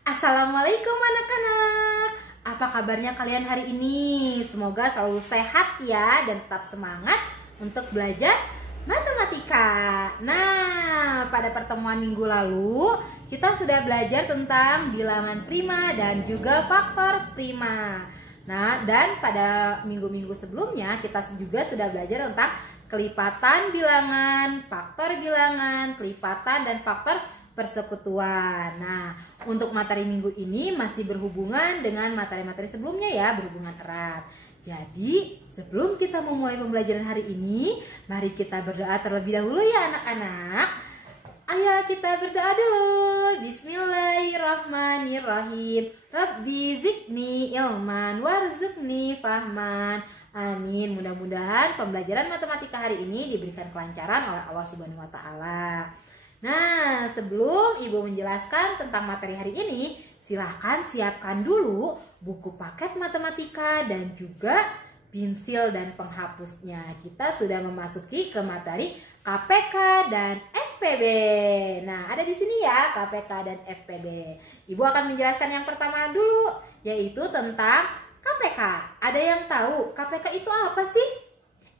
Assalamualaikum anak-anak. Apa kabarnya kalian hari ini? Semoga selalu sehat ya dan tetap semangat untuk belajar matematika. Nah, pada pertemuan minggu lalu kita sudah belajar tentang bilangan prima dan juga faktor prima. Nah, dan pada minggu-minggu sebelumnya kita juga sudah belajar tentang kelipatan bilangan, faktor bilangan, kelipatan dan faktor persekutuan. Nah, untuk materi minggu ini masih berhubungan dengan materi-materi sebelumnya ya, berhubungan erat. Jadi, sebelum kita memulai pembelajaran hari ini, mari kita berdoa terlebih dahulu ya anak-anak. Ayo kita berdoa dulu. Bismillahirrahmanirrahim. Rabbi zidni ilman warzuqni fahman. Amin. Mudah-mudahan pembelajaran matematika hari ini diberikan kelancaran oleh Allah Subhanahu wa taala. Nah, sebelum Ibu menjelaskan tentang materi hari ini, silahkan siapkan dulu buku paket matematika dan juga pensil dan penghapusnya. Kita sudah memasuki ke materi KPK dan FPB. Nah, ada di sini ya KPK dan FPB. Ibu akan menjelaskan yang pertama dulu, yaitu tentang KPK. Ada yang tahu KPK itu apa sih?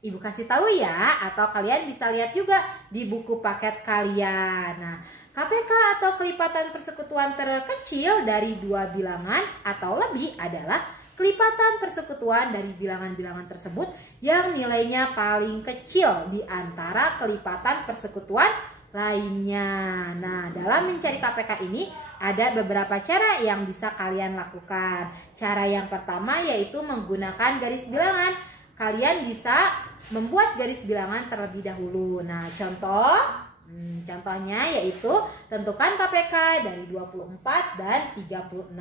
Ibu kasih tahu ya, atau kalian bisa lihat juga di buku paket kalian. Nah, KPK atau kelipatan persekutuan terkecil dari dua bilangan atau lebih adalah kelipatan persekutuan dari bilangan-bilangan tersebut yang nilainya paling kecil di antara kelipatan persekutuan lainnya. Nah, dalam mencari KPK ini ada beberapa cara yang bisa kalian lakukan. Cara yang pertama yaitu menggunakan garis bilangan. Kalian bisa membuat garis bilangan terlebih dahulu. Nah, contohnya yaitu tentukan KPK dari 24 dan 36.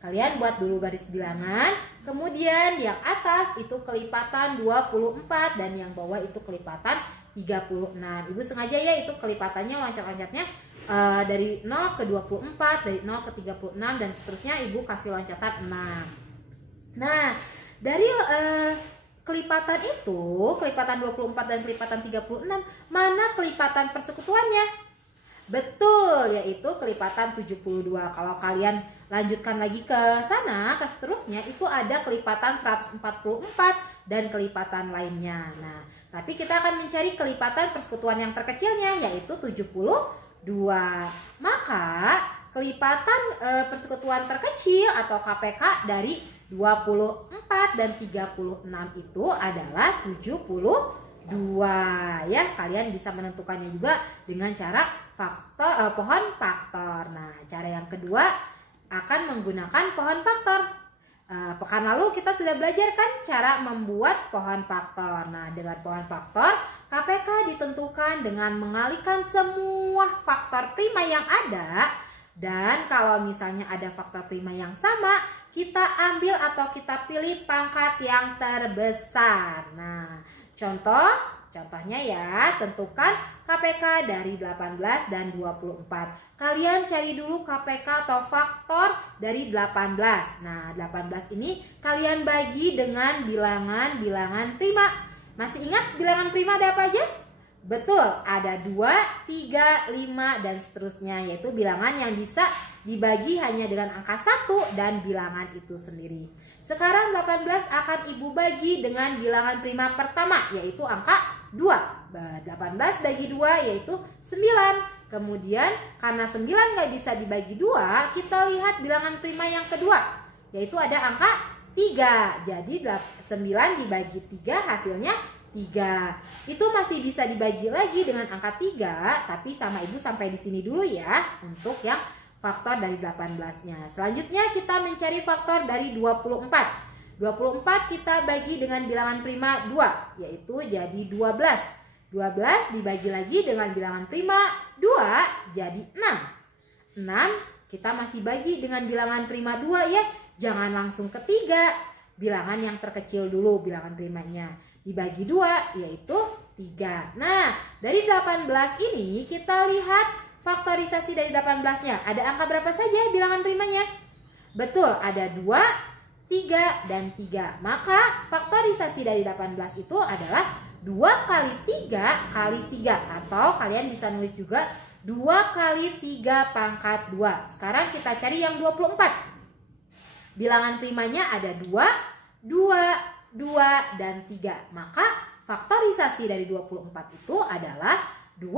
Kalian buat dulu garis bilangan, kemudian yang atas itu kelipatan 24 dan yang bawah itu kelipatan 36. Ibu sengaja ya itu kelipatannya loncat-loncatnya dari 0 ke 24, dari 0 ke 36 dan seterusnya Ibu kasih loncatan 6. Nah, dari kelipatan itu, kelipatan 24 dan kelipatan 36, mana kelipatan persekutuannya? Betul, yaitu kelipatan 72. Kalau kalian lanjutkan lagi ke sana, ke seterusnya, itu ada kelipatan 144 dan kelipatan lainnya. Nah, tapi kita akan mencari kelipatan persekutuan yang terkecilnya, yaitu 72. Maka kelipatan persekutuan terkecil atau KPK dari 24 dan 36 itu adalah 72 ya. Kalian bisa menentukannya juga dengan cara pohon faktor. Nah, cara yang kedua akan menggunakan pohon faktor. Pekan lalu kita sudah belajar kan cara membuat pohon faktor. Nah, dengan pohon faktor KPK ditentukan dengan mengalihkan semua faktor prima yang ada. Dan kalau misalnya ada faktor prima yang sama, kita ambil atau kita pilih pangkat yang terbesar. Nah, contohnya ya, tentukan KPK dari 18 dan 24. Kalian cari dulu KPK atau faktor dari 18. Nah, 18 ini kalian bagi dengan bilangan-bilangan prima. Masih ingat bilangan prima ada apa aja? Betul, ada 2, 3, 5, dan seterusnya. Yaitu bilangan yang bisa dibagi hanya dengan angka 1 dan bilangan itu sendiri. Sekarang 18 akan Ibu bagi dengan bilangan prima pertama, yaitu angka 2. 18 bagi 2 yaitu 9. Kemudian karena 9 nggak bisa dibagi 2, kita lihat bilangan prima yang kedua, yaitu ada angka 3. Jadi 9 dibagi 3 hasilnya 3. Itu masih bisa dibagi lagi dengan angka 3, tapi sama Ibu sampai di sini dulu ya untuk yang faktor dari 18-nya. Selanjutnya kita mencari faktor dari 24. 24 kita bagi dengan bilangan prima 2, yaitu jadi 12. 12 dibagi lagi dengan bilangan prima 2 jadi 6. 6 kita masih bagi dengan bilangan prima 2 ya. Jangan langsung ke 3. Bilangan yang terkecil dulu bilangan primanya. Dibagi 2 yaitu 3. Nah, dari 18 ini kita lihat faktorisasi dari 18-nya. Ada angka berapa saja bilangan primanya? Betul, ada 2, 3, dan 3. Maka faktorisasi dari 18 itu adalah 2 kali 3 kali 3. Atau kalian bisa nulis juga 2 kali 3 pangkat 2. Sekarang kita cari yang 24. Bilangan primanya ada 2, 2, 2, dan 3. Maka faktorisasi dari 24 itu adalah 2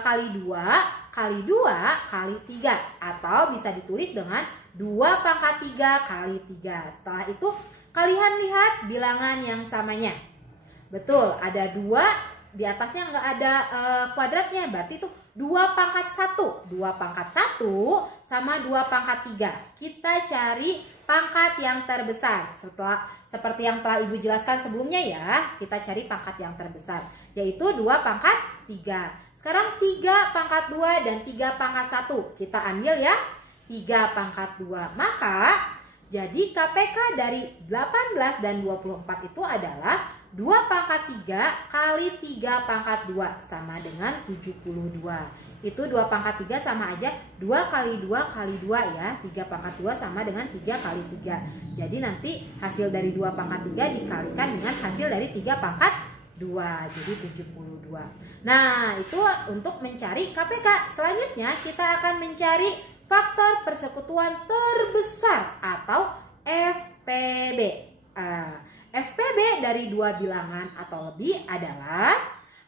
kali 2 kali 2 kali 3. Atau bisa ditulis dengan 2 pangkat 3 kali 3. Setelah itu kalian lihat bilangan yang samanya. Betul, ada 2, di atasnya nggak ada kuadratnya, berarti itu 2 pangkat 1. 2 pangkat 1 sama 2 pangkat 3. Kita cari pangkat yang terbesar. Seperti yang telah Ibu jelaskan sebelumnya ya, kita cari pangkat yang terbesar, yaitu 2 pangkat 3. Sekarang 3 pangkat 2 dan 3 pangkat 1. Kita ambil ya 3 pangkat 2. Maka jadi KPK dari 18 dan 24 itu adalah 2 pangkat 3 kali 3 pangkat 2 sama dengan 72. Itu 2 pangkat 3 sama aja 2 kali 2 kali 2 ya. 3 pangkat 2 sama dengan 3 kali 3. Jadi nanti hasil dari 2 pangkat 3 dikalikan dengan hasil dari 3 pangkat 2. Jadi 72. Nah, itu untuk mencari KPK. Selanjutnya kita akan mencari faktor persekutuan terbesar atau FPB. FPB dari 2 bilangan atau lebih adalah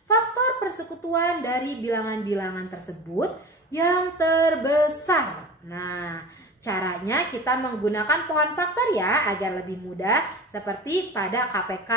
faktor persekutuan dari bilangan-bilangan tersebut yang terbesar. Nah, caranya kita menggunakan pohon faktor ya agar lebih mudah seperti pada KPK.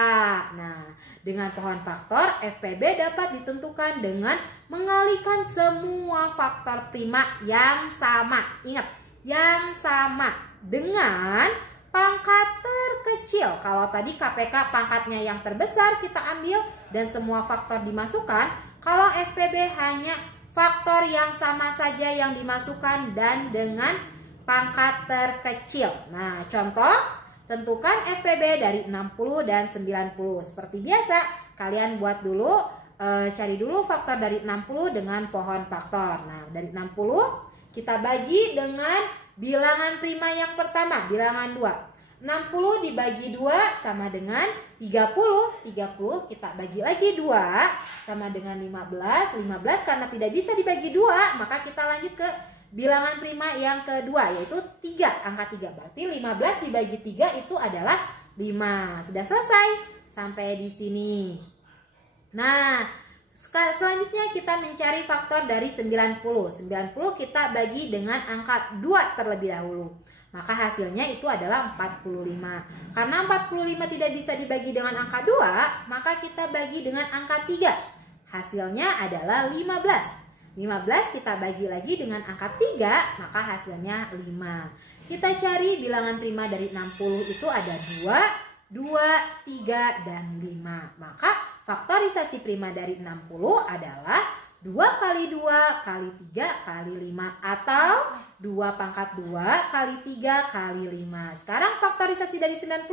Nah, dengan pohon faktor FPB dapat ditentukan dengan mengalihkan semua faktor prima yang sama. Ingat, yang sama dengan pangkat terkecil. Kalau tadi KPK pangkatnya yang terbesar kita ambil dan semua faktor dimasukkan. Kalau FPB hanya faktor yang sama saja yang dimasukkan dan dengan pangkat terkecil. Nah, contoh, tentukan FPB dari 60 dan 90. Seperti biasa, kalian buat dulu, cari dulu faktor dari 60 dengan pohon faktor. Nah, dari 60 kita bagi dengan bilangan prima yang pertama, bilangan 2. 60 dibagi 2 sama dengan 30. 30 kita bagi lagi 2 sama dengan 15. 15 karena tidak bisa dibagi 2, maka kita lanjut ke bilangan prima yang kedua, yaitu 3, angka 3. Berarti 15 dibagi 3 itu adalah 5. Sudah selesai sampai di sini. Nah, selanjutnya kita mencari faktor dari 90. 90 kita bagi dengan angka 2 terlebih dahulu. Maka hasilnya itu adalah 45. Karena 45 tidak bisa dibagi dengan angka 2, maka kita bagi dengan angka 3. Hasilnya adalah 15. 15 kita bagi lagi dengan angka 3, maka hasilnya 5. Kita cari bilangan prima dari 60 itu ada 2, 2, 3, dan 5. Maka faktorisasi prima dari 60 adalah 2 kali 2 kali 3 kali 5 atau 2 pangkat 2 kali 3 kali 5. Sekarang faktorisasi dari 90,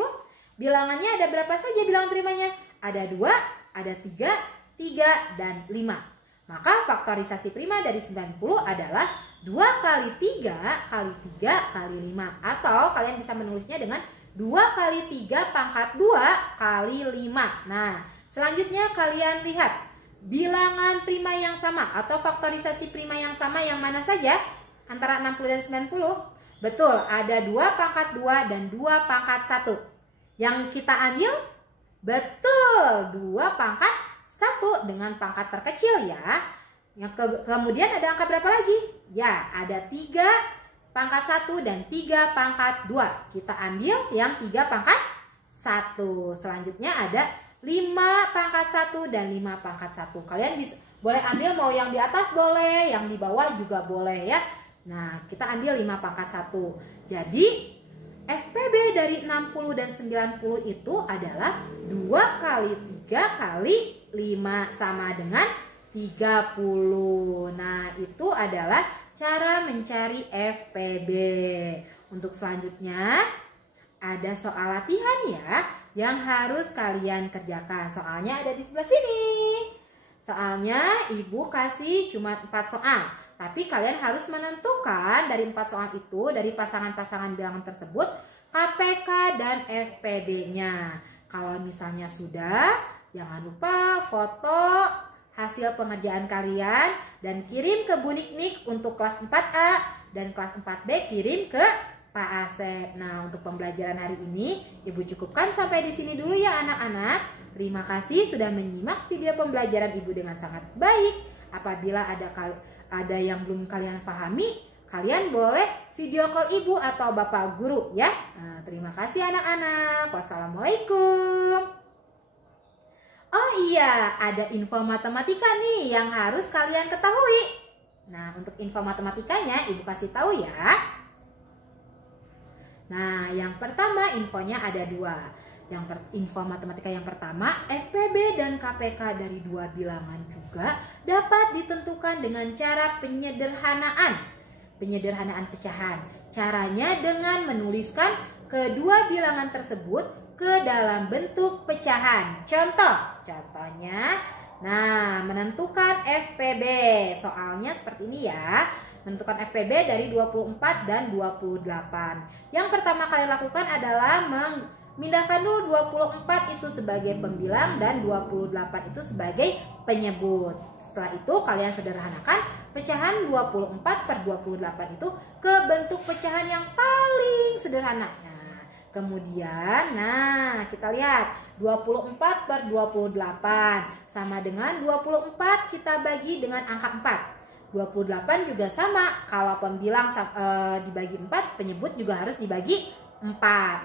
bilangannya ada berapa saja bilangan primanya? Ada 2, ada 3, 3, dan 5. Maka faktorisasi prima dari 90 adalah 2 kali 3 kali 3 kali 5. Atau kalian bisa menulisnya dengan 2 kali 3 pangkat 2 kali 5. Nah, selanjutnya kalian lihat bilangan prima yang sama atau faktorisasi prima yang sama yang mana saja antara 60 dan 90? Betul, ada 2 pangkat 2 dan 2 pangkat 1. Yang kita ambil, betul, 2 pangkat 1 dengan pangkat terkecil ya. Kemudian ada angka berapa lagi? Ya, ada 3 pangkat 1 dan 3 pangkat 2. Kita ambil yang 3 pangkat 1. Selanjutnya ada 5 pangkat 1 dan 5 pangkat 1. Kalian boleh ambil mau yang di atas boleh, yang di bawah juga boleh ya. Nah, kita ambil 5 pangkat 1. Jadi FPB dari 60 dan 90 itu adalah 2 kali 3 kali 5 sama dengan 30. Nah, itu adalah cara mencari FPB. Untuk selanjutnya ada soal latihan ya yang harus kalian kerjakan. Soalnya ada di sebelah sini. Soalnya Ibu kasih cuma 4 soal. Tapi kalian harus menentukan dari 4 soal itu, dari pasangan-pasangan bilangan tersebut, KPK dan FPB-nya. Kalau misalnya sudah, jangan lupa foto hasil pengerjaan kalian dan kirim ke Bu Niknik untuk kelas 4A dan kelas 4B kirim ke Pak Asep. Nah, untuk pembelajaran hari ini Ibu cukupkan sampai di sini dulu ya anak-anak. Terima kasih sudah menyimak video pembelajaran Ibu dengan sangat baik. Apabila ada yang belum kalian pahami, kalian boleh video call Ibu atau Bapak Guru ya. Nah, terima kasih anak-anak. Wassalamualaikum. Oh iya, ada info matematika nih yang harus kalian ketahui. Nah, untuk info matematikanya Ibu kasih tahu ya. Nah, yang pertama infonya ada 2. Info matematika yang pertama, FPB dan KPK dari 2 bilangan juga dapat ditentukan dengan cara penyederhanaan pecahan. Caranya dengan menuliskan kedua bilangan tersebut ke dalam bentuk pecahan. Contohnya, nah, menentukan FPB. Soalnya seperti ini ya. Menentukan FPB dari 24 dan 28. Yang pertama kalian lakukan adalah memindahkan dulu 24 itu sebagai pembilang dan 28 itu sebagai penyebut. Setelah itu kalian sederhanakan pecahan 24 per 28 itu ke bentuk pecahan yang paling sederhana. Kemudian, nah kita lihat 24 per 28 sama dengan 24 kita bagi dengan angka 4. 28 juga sama, kalau pembilang dibagi 4, penyebut juga harus dibagi 4.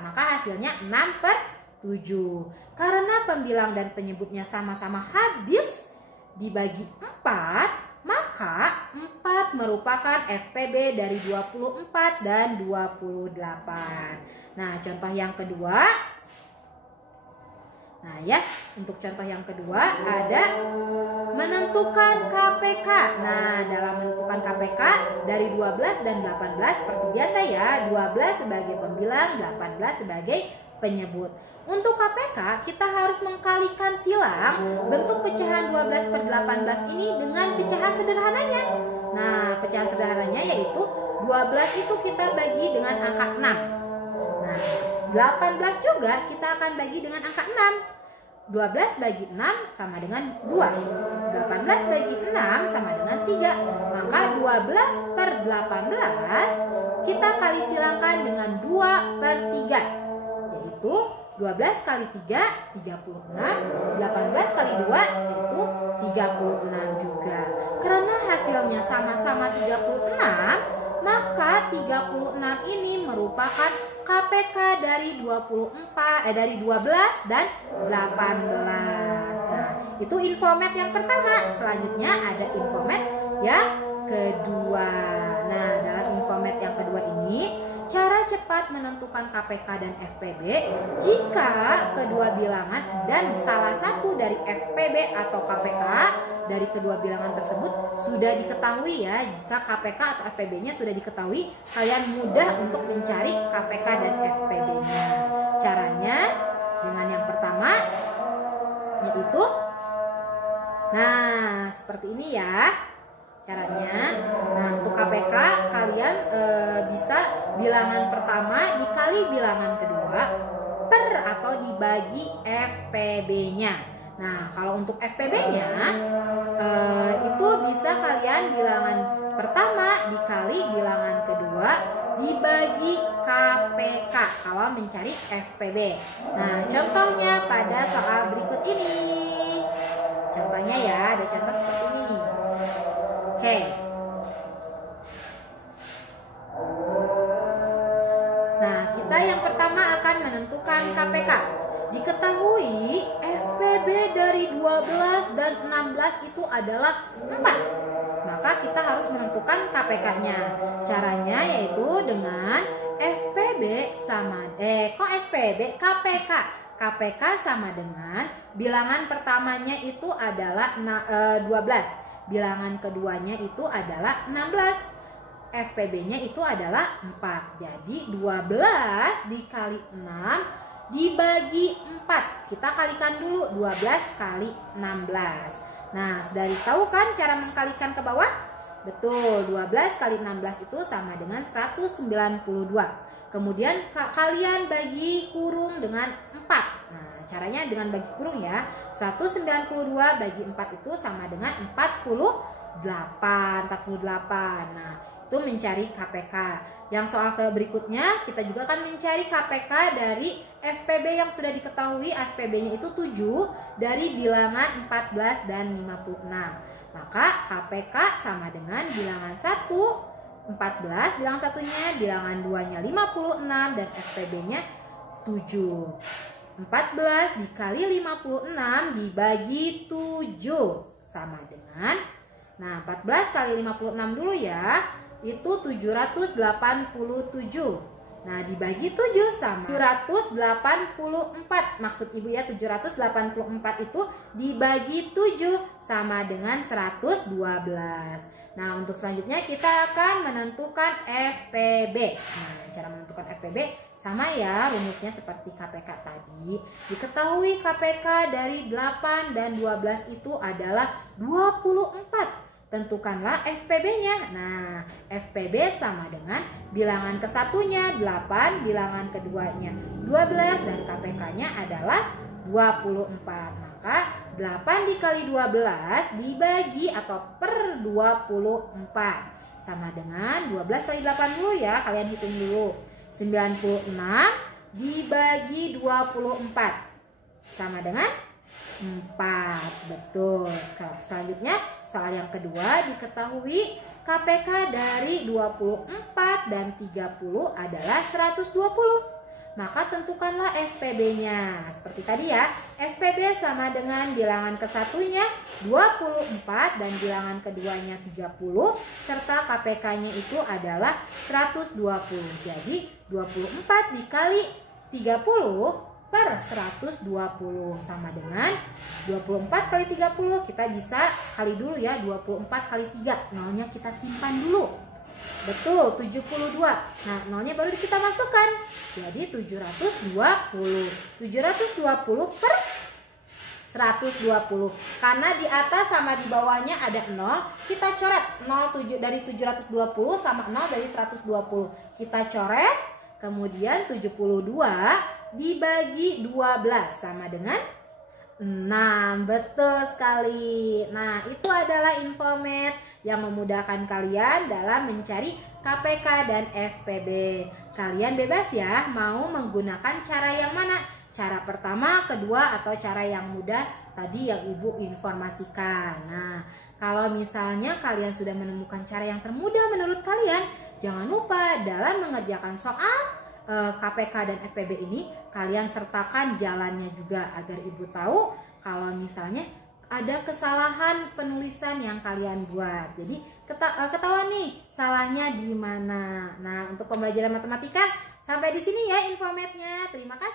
Maka hasilnya 6 per 7. Karena pembilang dan penyebutnya sama-sama habis dibagi 4, maka 4 merupakan FPB dari 24 dan 28. Nah, contoh yang kedua. Nah ya, untuk contoh yang kedua ada menentukan KPK. Nah, dalam menentukan KPK dari 12 dan 18 seperti biasa ya. 12 sebagai pembilang, 18 sebagai penyebut. Untuk KPK kita harus mengkalikan silang bentuk pecahan 12 per 18 ini dengan pecahan sederhananya. Nah, pecahan sederhananya yaitu 12 itu kita bagi dengan angka 6. Nah, 18 juga kita akan bagi dengan angka 6. 12 bagi 6 sama dengan 2. 18 bagi 6 sama dengan 3. Maka 12 per 18 kita kali silangkan dengan 2 per 3. Yaitu 12 kali 3, 36. 18 kali 2 yaitu 36 juga. Karena hasilnya sama-sama 36, maka 36 ini merupakan KPK dari 12 dan 18. Nah, itu infomat yang pertama. Selanjutnya ada infomat yang kedua. Nah, dalam infomat yang kedua ini, cara cepat menentukan KPK dan FPB jika kedua bilangan dan salah satu dari FPB atau KPK dari kedua bilangan tersebut sudah diketahui ya. Jika KPK atau FPB-nya sudah diketahui, kalian mudah untuk mencari KPK dan FPB-nya. Caranya dengan yang pertama yaitu, nah seperti ini ya caranya. Nah, untuk KPK kalian bisa bilangan pertama dikali bilangan kedua per atau dibagi FPB-nya. Nah, kalau untuk FPB-nya itu bisa kalian bilangan pertama dikali bilangan kedua dibagi KPK kalau mencari FPB. Nah, contohnya pada soal berikut ini. Contohnya ya, ada contoh seperti ini nih. Oke. Nah, kita yang pertama akan menentukan KPK. Diketahui FPB dari 12 dan 16 itu adalah 4. Maka kita harus menentukan KPK-nya. Caranya yaitu dengan FPB sama KPK. KPK sama dengan bilangan pertamanya itu adalah 12. Bilangan keduanya itu adalah 16. FPB-nya itu adalah 4. Jadi 12 dikali 6 dibagi 4. Kita kalikan dulu 12 kali 16. Nah, sudah tahu kan cara mengkalikan ke bawah? Betul, 12 kali 16 itu sama dengan 192. Kemudian kalian bagi kurung dengan 4. Nah, caranya dengan bagi kurung ya. 192 bagi 4 itu sama dengan 48. Nah, itu mencari KPK. Yang soal berikutnya kita juga akan mencari KPK dari FPB yang sudah diketahui SPB-nya itu 7 dari bilangan 14 dan 56. Maka KPK sama dengan bilangan 1 14, bilangan satunya, bilangan 2-nya 56 dan SPB-nya 7. 14 dikali 56 dibagi 7 sama dengan, nah 14 kali 56 dulu ya, itu 787. Nah dibagi 7 sama 784. Maksud ibu ya 784 itu dibagi 7 sama dengan 112. Nah untuk selanjutnya kita akan menentukan FPB. Nah cara menentukan FPB sama ya, rumusnya seperti KPK tadi. Diketahui KPK dari 8 dan 12 itu adalah 24. Tentukanlah FPB-nya. Nah, FPB sama dengan bilangan ke-1-nya 8, bilangan keduanya 12 dan KPK-nya adalah 24. Maka 8 dikali 12 dibagi atau per 24 sama dengan 12 kali 8 dulu ya, kalian hitung dulu. 96 dibagi 24 sama dengan 4. Betul. Selanjutnya soal yang kedua, diketahui KPK dari 24 dan 30 adalah 120. Maka tentukanlah FPB-nya. Seperti tadi ya, FPB sama dengan bilangan ke-1-nya 24 dan bilangan keduanya 30 serta KPK-nya itu adalah 120. Jadi 24 dikali 30 per 120 sama dengan 24 kali 30. Kita bisa kali dulu ya, 24 kali 3. Nolnya kita simpan dulu. Betul, 72. Nah, nolnya baru kita masukkan. Jadi 720. 720 per 120. Karena di atas sama di bawahnya ada 0, kita coret 0 dari 720 sama 0 dari 120. Kita coret, kemudian 72 dibagi 12 sama dengan 6. Betul sekali. Nah, itu adalah infomet yang memudahkan kalian dalam mencari KPK dan FPB. Kalian bebas ya mau menggunakan cara yang mana? Cara pertama, kedua, atau cara yang mudah tadi yang ibu informasikan. Nah, kalau misalnya kalian sudah menemukan cara yang termudah menurut kalian, jangan lupa dalam mengerjakan soal KPK dan FPB ini kalian sertakan jalannya juga agar ibu tahu kalau misalnya ada kesalahan penulisan yang kalian buat. Jadi ketahuan nih salahnya di mana. Nah, untuk pembelajaran matematika sampai di sini ya infometnya. Terima kasih.